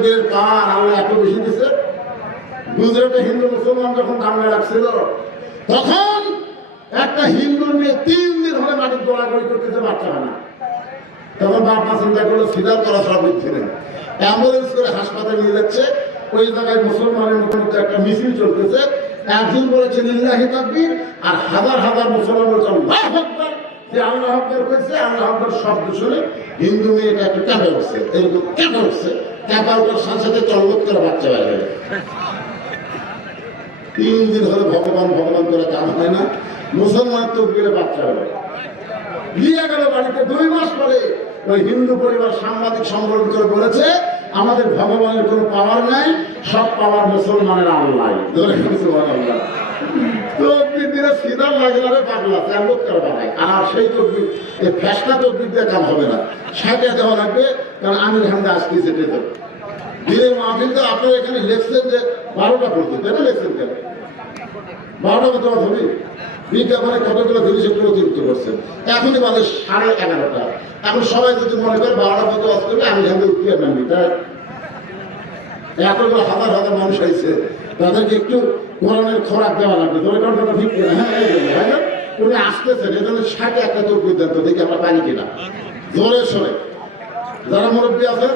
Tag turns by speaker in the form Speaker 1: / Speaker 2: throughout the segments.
Speaker 1: তকবীরের পান আল্লাহ এত বেশি দিছে। গুজরাটে হিন্দু মুসলমান যখন দাঙ্গা লাগছিল, তখন একটা হিন্দুর মেয়ে তিন দিন হলে মাটির দৌড়াদৌড়ি করতেছে, বাচ্চা হয় না। তখন বাপ মা চিন্তা করল সিদার করা সব ছিলেন অ্যাম্বুলেন্স করে হাসপাতালে নিয়ে যাচ্ছে। ওই জায়গায় মুসলমানের মুখোমুখি একটা মিছিল চলতেছে। একজন বলেছে, লিল্লাহি তাকবীর। আর হাজার হাজার মুসলমান বলছে, আল্লাহ আকবার। যে আল্লাহ আকবার করেছে আল্লাহ আকবার শব্দ শুনে হিন্দু মেয়েটা একটু কেঁপে উঠছে, এরকম কেঁপে উঠছে। উঠার সাথে সাথে করে বাচ্চা গেল। তিন দিন ধরে ভগবান ভগবান করে কাজ হয় না, মুসলমান তো গেলে বাচ্চা হবে নিয়ে গেল বাড়িতে দুই মাস পরে, ওই হিন্দু পরিবার সাংবাদিক সম্মেলন করে বলেছে, আমাদের ভগবানের কোনো পাওয়ার নাই, সব পাওয়ার মুসলমানের আল্লাহ। আল্লাহ দিলে সিদার লাগে না পাগলা তেমন করে বানায় আর সেই তকবির এই ফ্যাসটা তকবির দিয়ে কাম হবে না। সাথে দেওয়া লাগবে, কারণ আমির হামদা আসতে সেটে তো দিনের মাহফিল তো আপনার এখানে লেখছেন যে বারোটা পড়তে তাই না লেখছেন কেন? বারোটা কত হবে বিজ্ঞাপনে কতগুলো জিনিস একটু অতিরিক্ত করছেন এখনই বাজে সাড়ে এগারোটা। এখন সবাই যদি মনে করে বারোটা কত করবে আমি এখান থেকে উঠিয়ে নামি তাই হাজার হাজার মানুষ তাদেরকে একটু কোরআনের খোরাক দেওয়া লাগবে। কথাটা ঠিক হ্যাঁ এই জন্য, না উনি আসতেছেন। এজন্য সাথে একটা তোর বিদ্যান্ত দেখি আমরা পানি কিনা। জোরে সরে যারা মুরব্বী আছেন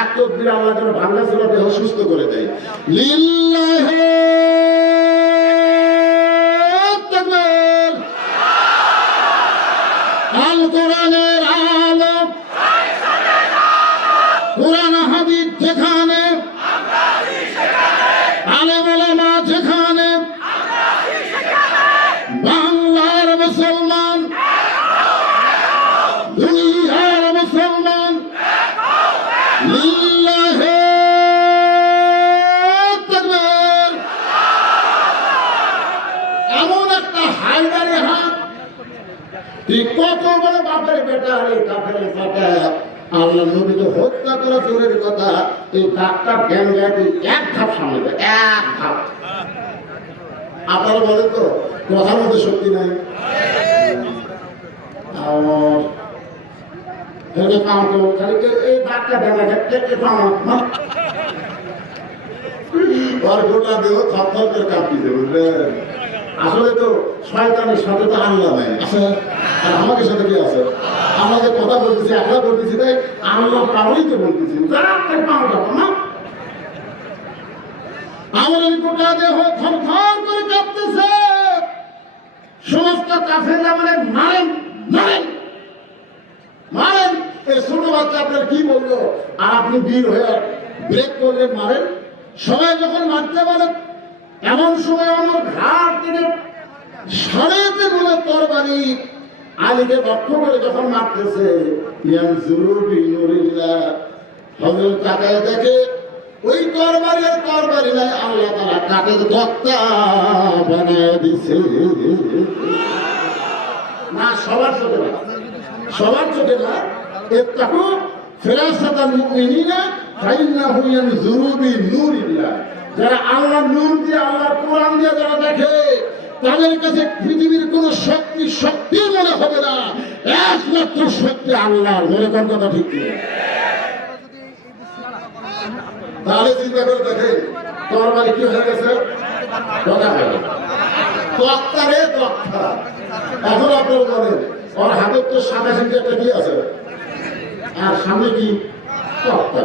Speaker 1: এক তকবির আল্লাহ যেন ভাঙ্গা ছিল দেহ সুস্থ করে দেয়। লিল্লাহি এই কাপের ফাটা আল্লাহ নবীকে হত্যা করা চোরের কথা, এই ডাক্তার জ্ঞান তুই এক ধাপ সামনে এক ধাপ। আপনারা বলেন তো, কথার মধ্যে শক্তি নাই? তো এই ডাক্তার গোটা দেহ থরথর করে কাঁপতেছে বুঝলেন? আসলে তো শয়তানের সাথে তো আল্লাহ নাই। আছে। আর আমাদের সাথে কি আছে? আমাদের কথা বলতেছি একলা বলতেছি তাই আল্লাহ পাওয়ারই তো বলতেছি। যা তাই পাও না আমাদের গোটা দেহ থরথর করে কাঁপতেছে। সমস্ত কাফের মানে মারেন মারেন মারেন। এই ছোট বাচ্চা আপনার কি বলল? আর আপনি বীর হয়ে ব্রেক করলে মারেন। সবাই যখন মারতে পারেন এমন সময় আমার ঘাট থেকে সাড়ে বলে তরবারি আলীকে লক্ষ্য করে যখন মারতেছে দেখে ওই তরবারি আর তরবারি নাই, আল্লাহ তারা কাঠের তক্তা বানায় দিছে। না, সবার চোখে না। সবার চোখে না। এত্তাকু ফেরাসাতাল মুমিনিনা ফাইন্নাহু ইয়ানজুরু বিনুরিল্লাহ যারা আল্লাহ নূর দিয়ে, আল্লাহর কোরআন দিয়ে যারা দেখে, তাদের কাছে পৃথিবীর কোন শক্তি শক্তি মনে হবে না। একমাত্র শক্তি আল্লাহর। মনে কর কথা ঠিক তাহলে চিন্তা করে দেখে, তোমার বাড়ি কি হয়ে গেছে? গেছে। তক্তা। এখন আপনার বলেন, ওর হাতের তো সাদা সিংটা একটা কি আছে? আর সামনে কি তক্তা?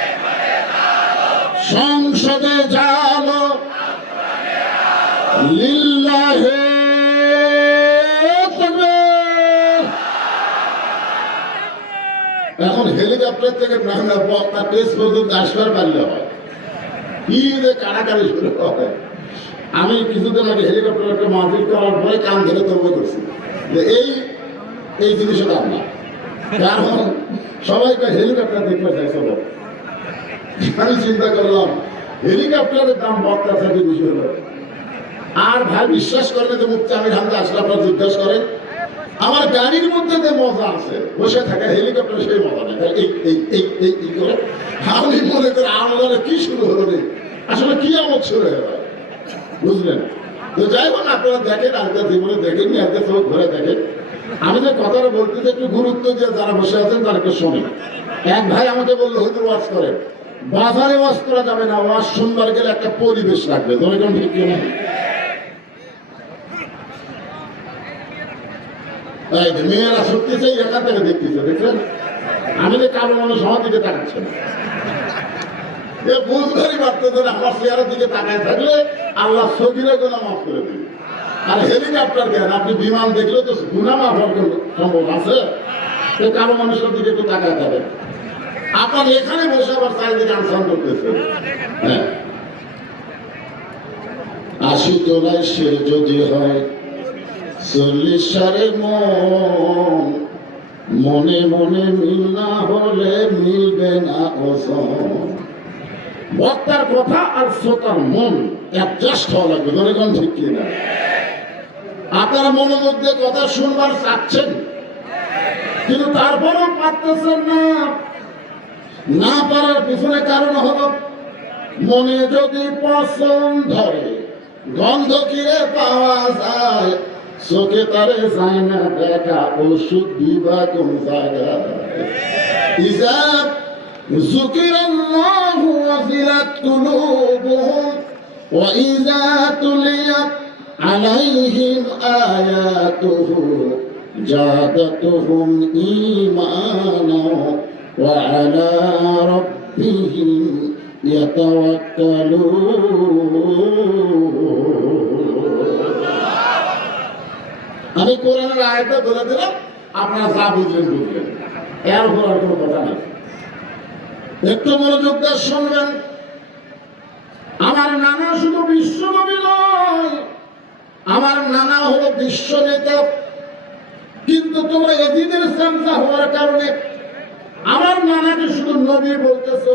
Speaker 1: লিল্লাহে। এখন হেলিকপ্টার থেকে নামলে বক্তা পেস পর্যন্ত আসবার পারলে হয়। কি যে কারাকারি শুরু হয় আমি কিছুদিন আগে হেলিকপ্টার একটা মাহফিল করার পরে কান ধরে তর্ক করছি যে এই এই জিনিসের দাম না। কারণ সবাইকে হেলিকপ্টার দেখতে চাই আমি চিন্তা করলাম, হেলিকপ্টারের দাম বক্তা থেকে বেশি হলো। আর ভাই বিশ্বাস করেন যে মুক্তি আমির হামদা আসলে আপনারা জিজ্ঞাসা করেন। আমার গাড়ির মধ্যে যে মজা আছে, বসে থাকা হেলিকপ্টারে সেই মজা নেই। এই এই এই এই করে আমি মনে করি আমলে কি শুরু হলো রে? আসলে কি আমল শুরু হয়ে বুঝলেন? তো যাই হোক, আপনারা দেখেন, আজকে জীবনে দেখেননি, আজকে সব ঘুরে দেখেন। আমি যে কথাটা বলতেছি একটু গুরুত্ব দিয়ে যারা বসে আছেন তারা একটু শোনেন এক ভাই আমাকে বলল, হুজুর, ওয়াজ করেন। বাজারে ওয়াজ করা যাবে না, ওয়াজ শুনবার গেলে একটা পরিবেশ লাগবে ধরে কোন ঠিক কিনা এই যে মেয়েরা সেই এখান থেকে দেখতেছে দেখলেন আমি যে কালো মানুষ আমার দিকে তাকাচ্ছে এ চেয়ারের দিকে থাকলে আপনি বিমান দেখলে তো গুনা মাফ সম্ভব আছে? কালো মানুষের দিকে একটু তাকায় থাকেন। আপনার এখানে বসে আবার চারিদিকে আনসান করতেছে হ্যাঁ। আশি তোলায় সে যদি হয় চল্লিশ সালের মন, মনে মনে মিল না হলে মিলবে না বক্তার কথা আর শ্রোতার মন অ্যাডজাস্ট হওয়া লাগবে, ধরে কোন ঠিক কিনা? আপনারা মনোযোগ দিয়ে কথা শুনবার চাচ্ছেন, কিন্তু তারপরেও পারতেছেন না। না পারার পিছনে কারণ হলো মনে যদি পছন্দ ধরে গন্ধ কিরে পাওয়া যায় চোখে তারে যায় না দেখা ওষুধ দিবা কোন জায়গায় ইজাব ذكر الله وزلت قلوبهم وإذا تليت عليهم آياته زادتهم إيمانا وعلى ربهم يتوكلون আমি কোরআনের আয়তা বলে দিলাম, আপনারা যা বুঝলেন বুঝলেন এর উপর আর কোনো কথা নেই। একটু মনোযোগ দিয়ে শুনবেন। আমার নানা শুধু বিশ্বনবী নয়, আমার নানা হলো বিশ্ব নেতা কিন্তু তোমরা এদিনের চামচা হওয়ার কারণে আমার নানাকে শুধু নবী বলতেছ,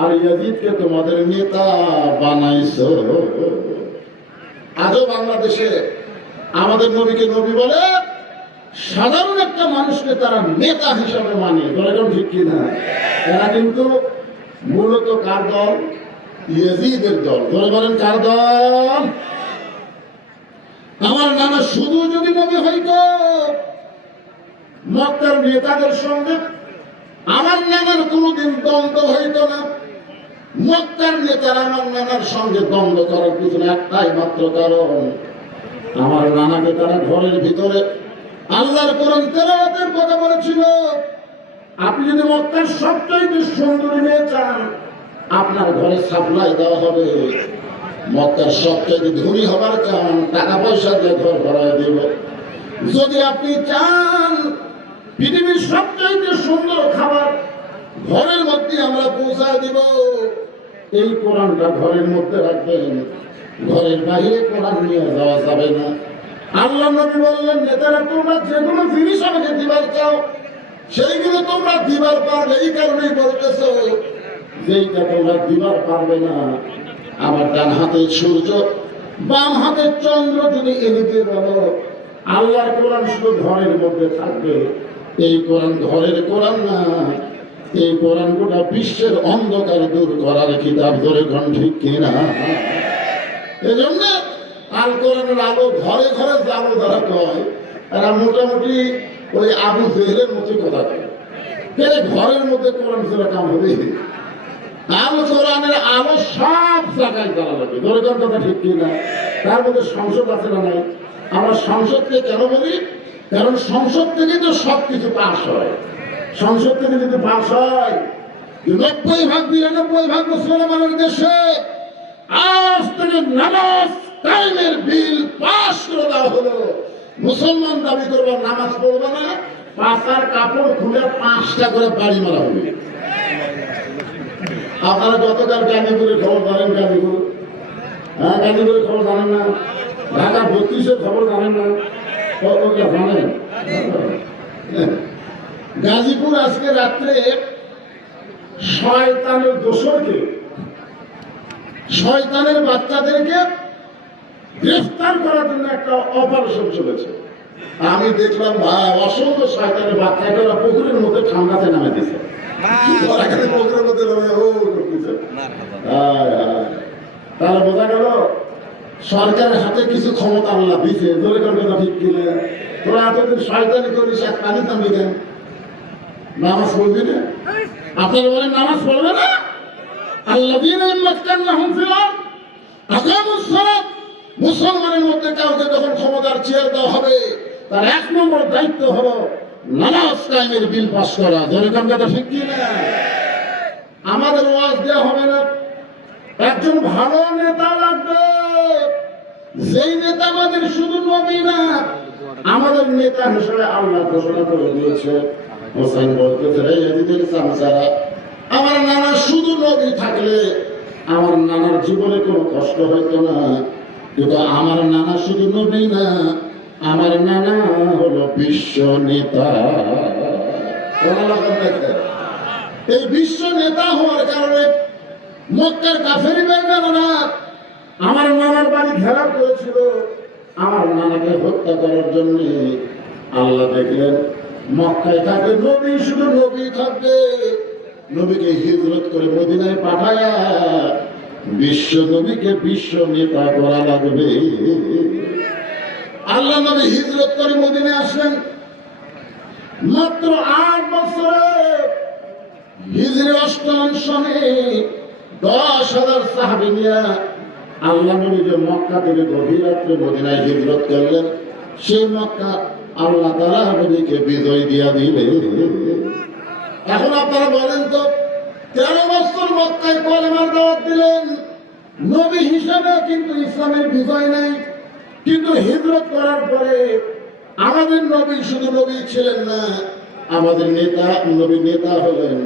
Speaker 1: আর ইয়াজিদকে তোমাদের নেতা বানাইছো। আজও বাংলাদেশে আমাদের নবীকে নবী বলে, সাধারণ একটা মানুষকে তারা নেতা হিসাবে মানে দলের ঠিক কিনা? এরা কিন্তু মূলত কার দল? ইয়েজিদের দল। ধরে বলেন কার দল? আমার নানা শুধু যদি নবী হইতো, মক্কার নেতাদের সঙ্গে আমার নানার কোনোদিন দ্বন্দ্ব হইতো না। মক্কার নেতারা আমার নানার সঙ্গে দ্বন্দ্ব করার পিছনে একটাই মাত্র কারণ। আমার নানাকে তারা ঘরের ভিতরে আল্লাহর কোরআন তেলাওয়াতের কথা বলেছিল। আপনি যদি মক্কার সবচাইতে সুন্দরী মেয়ে চান, আপনার ঘরে সাপ্লাই দেওয়া হবে। মক্কার সবচাইতে ধনী হবার চান, টাকা পয়সা দিয়ে ঘর ভরায় দেব। যদি আপনি চান, পৃথিবীর সবচাইতে সুন্দর খাবার ঘরের মধ্যে আমরা পৌঁছায় দিব। এই কোরআনটা ঘরের মধ্যে রাখবেন। ঘরের বাইরে কোরআন নিয়ে যাওয়া যাবে না। আল্লাহ নবী বললেন, নেতারা, তোমরা যে কোনো জিনিস আমাকে দিবার চাও, সেইগুলো তোমরা দিবার পারবে। এই কারণেই বলতেছ যেইটা তোমরা দিবার পারবে না, আমার ডান হাতে সূর্য, বাম হাতে চন্দ্র যদি এনে দিয়ে বলো আল্লাহর কোরআন শুধু ঘরের মধ্যে থাকবে। এই কোরআন ঘরের কোরআন না, এই কোরআন গোটা বিশ্বের অন্ধকার দূর করার কিতাব ধরে কোন ঠিক কিনা? এজন্য আল কোরআনের আলো ঘরে ঘরে যাব যারা কয় এরা মোটামুটি ওই আবু জেহেলের মতো কথা কয় ঘরের মধ্যে কোরআন ছিল কাম হবে? আল কোরআনের আলো সব জায়গায় জ্বালা লাগবে ধরে কথা ঠিক কিনা তার মধ্যে সংসদ আছে না নাই? আমরা সংসদকে কেন বলি? কারণ সংসদ থেকে তো সব কিছু পাস হয়। সংসদ থেকে যদি পাস হয়, নব্বই ভাগ, বিরানব্বই ভাগ মুসলমানের দেশে আজ নামাজ টাইমের বিল পাস করে দেওয়া হলো। মুসলমান দাবি করবার নামাজ পড়বে না পাশার কাপড় খুলে পাঁচটা করে বাড়ি মারা হবে। আপনারা গতকাল গান্ধীপুরের খবর জানেন, গান্ধীপুর? হ্যাঁ গান্ধীপুরের খবর জানেন না? ঢাকা বত্রিশের খবর জানেন না? জানেন? গাজীপুর আজকে রাত্রে শয়তানের দোষরকে শয়তানের বাচ্চাদেরকে গ্রেফতার করার জন্য একটা অপারেশন চলেছে। আমি দেখলাম অসংখ্য শয়তানের বাচ্চাকে ওরা পুকুরের মধ্যে ঠান্ডাতে নামে দিছে। বোঝা গেল, সরকারের হাতে কিছু ক্ষমতা আল্লাহ দিছে। ঠিক কিনা তোরা এতদিন শয়তানি করিস, এক নামাজ পড়বি না? আপনারা বলেন, নামাজ পড়বে না? আল্লাহ দিন মুসলমানের মধ্যে কাউকে যখন ক্ষমতার চেয়ার দেওয়া হবে, তার এক নম্বর দায়িত্ব হলো নামাজ টাইমের বিল পাস করা। ধরে কোন কথা ঠিক কিনা আমাদের ওয়াজ দেওয়া হবে না। একজন ভালো নেতা লাগবে। যেই নেতা আমাদের শুধু নবী না, আমাদের নেতা হিসেবে আল্লাহ ঘোষণা করে দিয়েছে। হোসেন বলতেছে রে এদিকে সামসারা আমার নানা শুধু নবী থাকলে আমার নানার জীবনে কোনো কষ্ট হইতো না। কিন্তু আমার নানা শুধু নবী না, আমার নানা হলো বিশ্ব নেতা। এই বিশ্ব নেতা হওয়ার কারণে মক্কার কাফের বেঙ্গালরা আমার নানার বাড়ি ঘেরাও করেছিল। আমার নানাকে হত্যা করার জন্য আল্লাহ দেখলেন, মক্কায় থাকবে নবী শুধু নবী থাকবে। নবীকে হিজরত করে মদিনায় পাঠায়া বিশ্ব নবীকে বিশ্ব নেতা করা লাগবে। আল্লাহ নবী হিজরত করে মদিনায় আসলেন। মাত্র আট বছরে হিজরি অষ্টম সনে দশ হাজার সাহাবি নিয়া আল্লাহ নবী যে মক্কা থেকে গভীর রাত্রে মদিনায় হিজরত করলেন। সেই মক্কা আল্লাহ তালা নবীকে বিজয় দিয়া দিলে এখন আপনারা বলেন তো, তেরো বছর মক্কায় কলেমার দাওয়াত দিলেন, নবী হিসাবে কিন্তু ইসলামের বিজয় নেই, কিন্তু হিজরত করার পরে আমাদের নবী শুধু নবী ছিলেন না, আমাদের নেতা, নবী নেতা হলেন,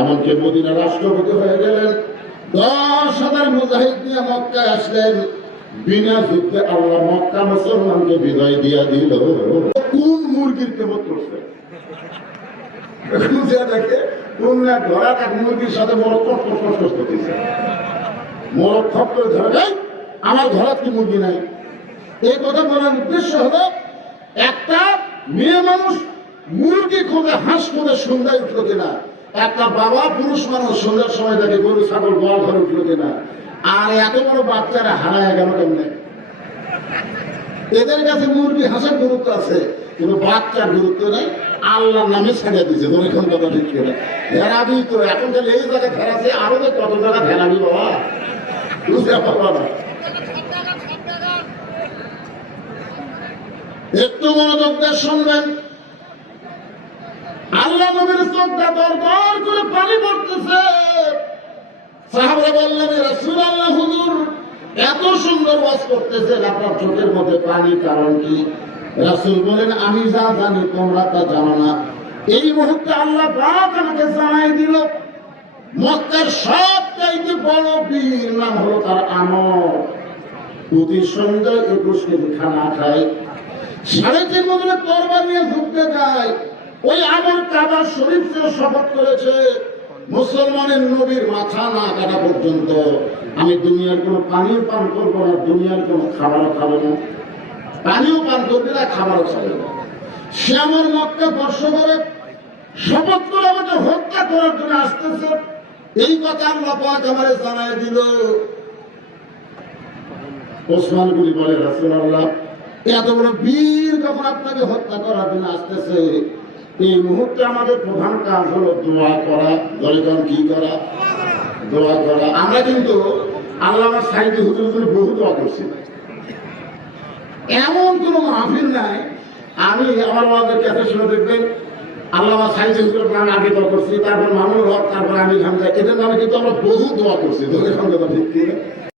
Speaker 1: এমনকি মদিনা রাষ্ট্রপতি হয়ে গেলেন। দশ হাজার মুজাহিদ নিয়ে মক্কায় আসলেন, বিনা যুদ্ধে আল্লাহ মক্কা মুসলমানকে বিজয় দিয়া দিল। কোন মুরগির কেমন করছে দেখে এক ধরা মুরগির সাথে মরক কট কট কট কট করতেছে মরক খপ করে ধরে দেয় আমার ঘরাত কি মুরগি নাই এই কথা বলার উদ্দেশ্য হলো একটা মেয়ে মানুষ মুরগি খোঁজে হাঁস খোঁজে সন্ধ্যায় উঠল কিনা। একটা বাবা পুরুষ মানুষ সন্ধ্যার সময় দেখে গরু ছাগল গোয়াল ঘরে উঠল কিনা। আর এত বড় বাচ্চারা হারায় গেল কেমনে? এদের কাছে মুরগি হাঁসের গুরুত্ব আছে কিন্তু বাচ্চার গুরুত্ব নেই। আল্লাহর নামে ছেড়ে দিচ্ছে তোর এখন কথা ঠিক করে ভেড়াবি তো, এখন খালি এই জায়গায় ভেড়াছে আরও যে কত জায়গায় ভেড়াবি বাবা বুঝতে পারবা না। একটু মনোযোগ দিয়ে শুনবেন। আল্লাহ নবীর চোখটা দর দর করে পানি পড়তেছে। সাহাবরা বললেন রাসূল আল্লাহ হুজুর, এত সুন্দর ওয়াজ করতেছেন, আপনার চোখের মধ্যে পানি কারণ কি? রাসূল বলেন, আমি যা জানি, তোমরা তা জানো না। এই মুহূর্তে আল্লাহ পাক আমাকে জানাই দিল, মক্কার সব চাইতে বড় বীর নাম হলো তার আমর। প্রতি সন্ধ্যায় একুশ কেজি খানা খায়। সাড়ে তিন বছরের তরবার নিয়ে যুদ্ধে যায়। ওই আমর কাবা শরীফ থেকে শপথ করেছে, মুসলমানের নবীর মাথা না কাটা পর্যন্ত। আমি দুনিয়ার কোনো পানিও পান করব না, দুনিয়ার কোনো খাবার খাব না। পানিও পান করবে না খাবারও খাবে সে আমার মক্কা বর্ষ করে শপথ করে আমাকে হত্যা করার জন্য আসতেছে। এই কথা আল্লাহ পাক আমারে জানাই দিল। ওসমান গুলি বলে, রাসূলুল্লাহ, এত বড় বীর যখন আপনাকে হত্যা করার জন্য আসতেছে, এই মুহূর্তে আমাদের প্রধান কাজ হলো দোয়া করা। দলিগণ কি করা? দোয়া করা। আমরা কিন্তু আল্লাহ সাইদি হুজুর বহু দোয়া করছি এমন কোনো মাহফিল নাই। আমি আমার আমাদের কাছে শুনে দেখবেন। আল্লাহ সাইজ প্রাণ আগে দোয়া করছি। তারপর মামুন হক, তারপর আমি খান এদের নামে কিন্তু আমরা বহু দোয়া করছি। ধরে সঙ্গে ঠিক?